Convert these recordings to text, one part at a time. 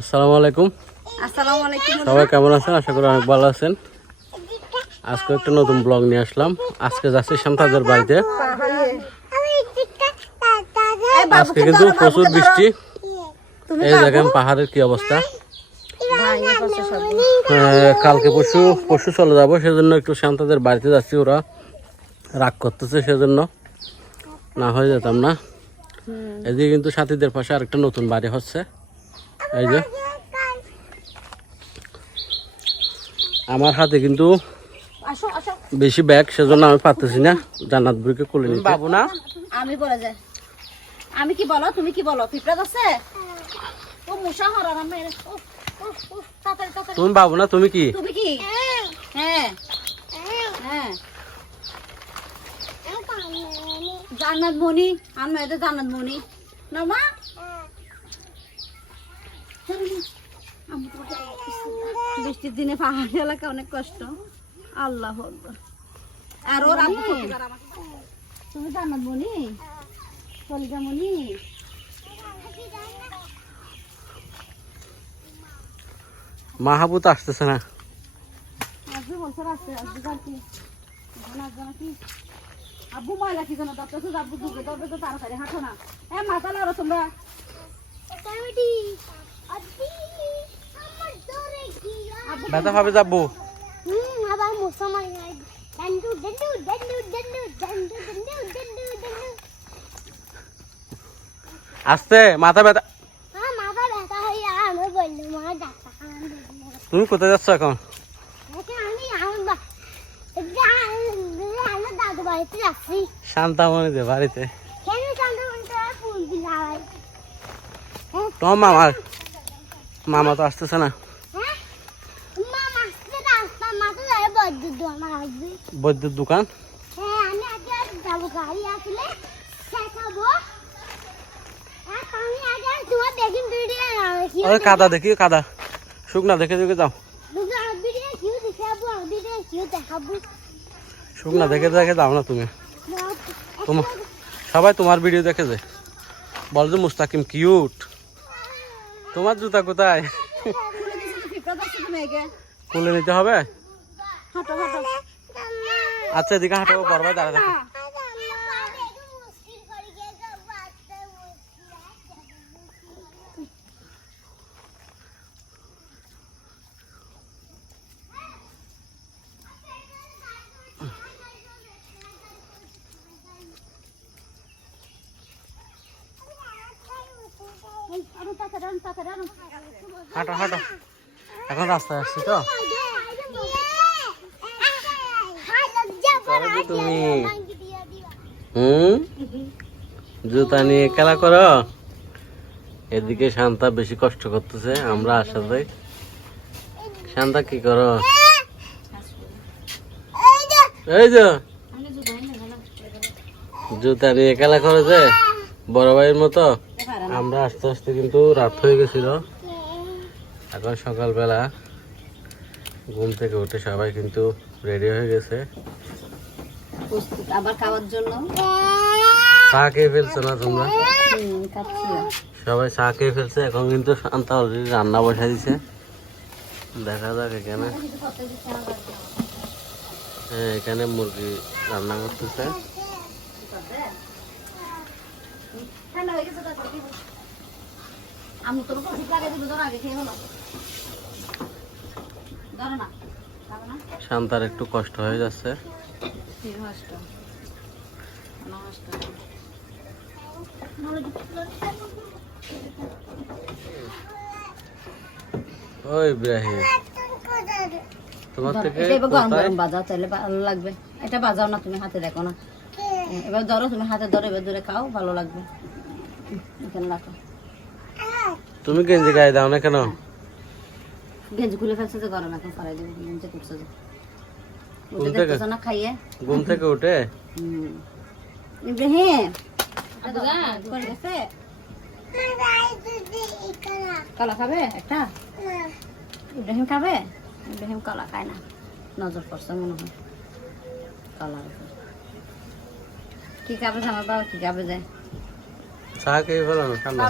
আসসালামু আলাইকুম। আসসালামু আলাইকুম। সবাই কেমন আছেন? আশা করি অনেক ভালো আছেন। আজকে একটা নতুন ব্লগ নিয়ে আসলাম। আজকে যাচ্ছি শান্তাদের বাড়িতে। আজকে কিন্তু প্রচুর বৃষ্টি। এই দেখেন পাহাড়ের কি অবস্থা। কালকে পরশু চলে যাবো, সেজন্য একটু শান্তাদের বাড়িতে যাচ্ছি। ওরা রাগ করতেছে, সেজন্য না হয়ে যেতাম না। এদিকে কিন্তু সাথীদের পাশে আরেকটা নতুন বাড়ি হচ্ছে। এই যে আমার হাতে কিন্তু বেশি ব্যাগ, সেজন্য আমি পারতেছি না জান্নাত বুড়িকে কোলে নিতে। বাবু না আমি বলে যাই, আমি কি বলো তুমি কি বলো? পিঁপড়া আছে ও মুসা হরার আমি তাড়াতাড়ি তাড়াতাড়ি। তুমি বাবু না, তুমি কি? তুমি কি? হ্যাঁ হ্যাঁ জান্নাত মনি, আমি এটা জান্নাত মনি না মা। বৃষ্টির দিনে পাহাড়ি এলাকা অনেক কষ্ট। আল্লাহ আর ওর তুমি জান্নাত মনি, কলিজা মনি। মাহাবু তো আসতেছে না। আজকে বছর আসছে, আজকে আর কি আসবে নাকি? আব্বু ময়লা কি জানো তারপরে আব্বু ঢুকে তবে তো তাড়াতাড়ি হাঁটো না। মাথা লাড়ো তোমরা। ব্যথা পাবে যাবো। আসতে মাথা ব্যথা। তুমি কোথায় যাচ্ছ এখন? শান্তামণি দে বাড়িতে। তোমার মামা তো আসতেছে না। বৈদ্যুৎ দোকান। কাদা দেখি, কাদা শুকনা দেখে দেখে যাও। শুকনা দেখে দেখে যাও না তুমি। সবাই তোমার ভিডিও দেখে যে বল যে মুস্তাকিম কিউট। তোমার জুতা কোথায়? খুলে নিতে হবে। আচ্ছা এদিকে হাঁটো, বড় ভাই দাঁড়া দেখো। হাঁটো হাঁটো, এখন রাস্তায় আসছি তো। তুমি জুতা নিয়ে খেলা করো। এদিকে শান্তা বেশি কষ্ট করতেছে, আমরা আসাতে। শান্তা কি করো? এই যে জুতা নিয়ে খেলা করেছে বড় ভাইয়ের মতো। আমরা আস্তে আস্তে কিন্তু রাত হয়ে গেছিল। এখন সকালবেলা ঘুম থেকে উঠে সবাই কিন্তু রেডি হয়ে গেছে আবার খাওয়ার জন্য। চা খেয়ে ফেলছো না তোমরা? সবাই চা খেয়ে ফেলছে। এখন কিন্তু শান্তা অলরেডি রান্না বসা দিছে। দেখা যাক এখানে। হ্যাঁ, এখানে মুরগি রান্না করতেছে। শান্তার একটু কষ্ট হয়ে যাচ্ছে। ওই ইব্রাহিম, তোমার থেকে গরম গরম বাজাও তাহলে ভালো লাগবে। এটা বাজাও না তুমি, হাতে দেখো না। এবার ধরো, তুমি হাতে ধরো, এবার ধরে খাও, ভালো লাগবে। এখানে রাখো। তুমি গেঞ্জি গায়ে দাও না কেন? গেঞ্জি খুলে ফেলছে যে গরম, এখন করাই দেবে। গেঞ্জি করছে যে না খাইয়ে ঘুম থেকে উঠে। ইব্রাহিম কলা খাবে একটা? ইব্রাহিম খাবে? ইব্রাহিম কলা খায় না, নজর পড়ছে মনে হয় কলার উপর। কি খাবে আমার বাবা? কি খাবে যায়? চা খেয়ে ফেলো না, ঠান্ডা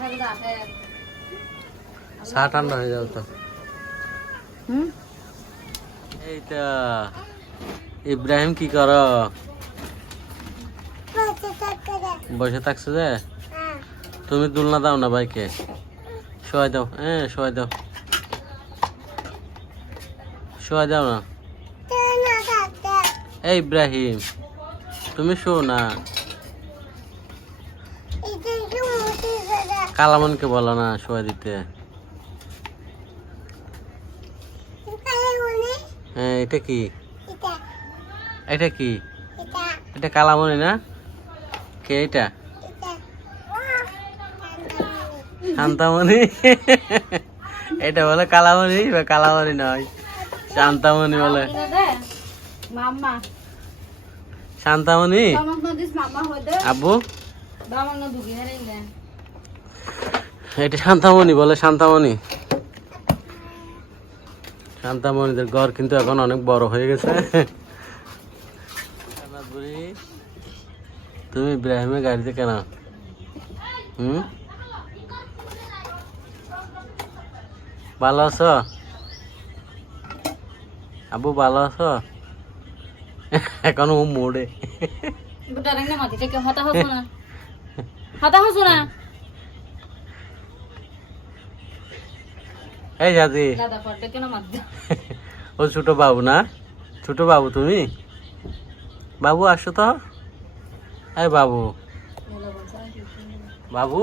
হয়ে যাবে। চা ঠান্ডা হয়ে যাবে তো। হুম এইটা ইব্রাহিম কি কর? বসে থাকছো যে? তুমি দুলনা দাও না ভাইকে, শোয়াই দাও। হ্যাঁ শোয়াই দাও, শোয়াই দাও না। এই ইব্রাহিম তুমি শো না, কালামনকে বলো না শোয়া দিতে। হ্যাঁ এটা কি? এটা কি? এটা কালামনি না? কে এটা? শান্তামণি। এটা বলে কালামণি, কালামণি নয়, শান্তামণি বলে। মাম্মা শান্তামণি আব্বু, এটা শান্তামণি বলে, শান্তামণি। শান্তামণিদের ঘর কিন্তু এখন অনেক বড় হয়ে গেছে। তুমি ইব্রাহিমের গাড়িতে কেন? ভালো আছো আব্বু? ভালো আছো? এখন ও মোড়ে। এই জাতি ও ছোট বাবু না? ছোট বাবু তুমি? বাবু আসো তো। এই বাবু, বাবু,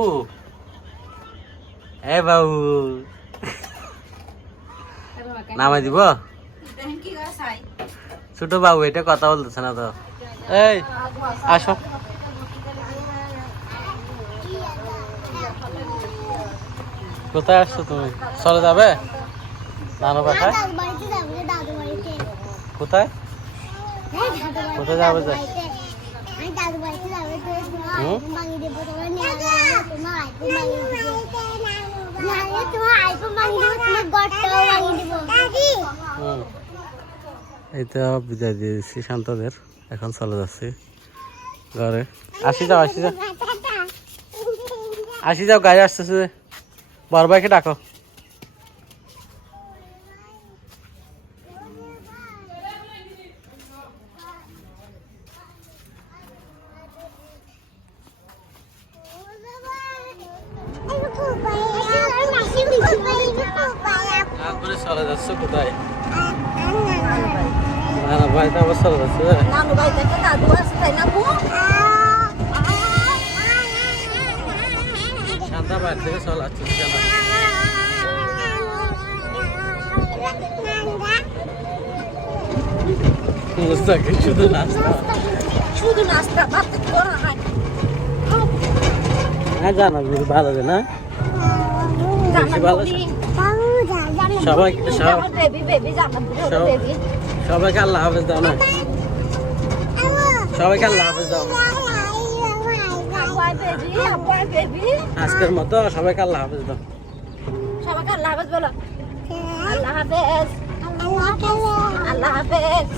এই বাবু নামাই দিব। ছোট বাবু এটা কথা বলতেছে না তো। এই আসো। কোথায় আসছো তুমি? চলে যাবে নানু বাসায়? কোথায় কোথায় যাবে? এই তো বিদায় দিয়ে দিচ্ছি শান্তদের, এখন চলে যাচ্ছি ঘরে। আসি যাও, আসি যাও, আসি যাও, গাড়ি আসতেছে। বড় ভাইকে ডাকো। তারপরে চলে যাচ্ছে কোথায়? নানা বাড়িতে আবার চলে যাচ্ছে। শান্তা বাড়ি থেকে চলে যাচ্ছে। শুধু নাস্তা, শুধু নাস্তা, হ্যাঁ জানা ভালো না? সবাইকে আল্লাহ হাফেজ দাও না, সবাইকে আল্লাহ হাফেজ দাও। আজকের মতো সবাইকে আল্লাহ হাফেজ দাও। সবাইকে আল্লাহ হাফেজ বলো। আল্লাহ হাফেজ, আল্লাহ হাফেজ, আল্লাহ হাফেজ।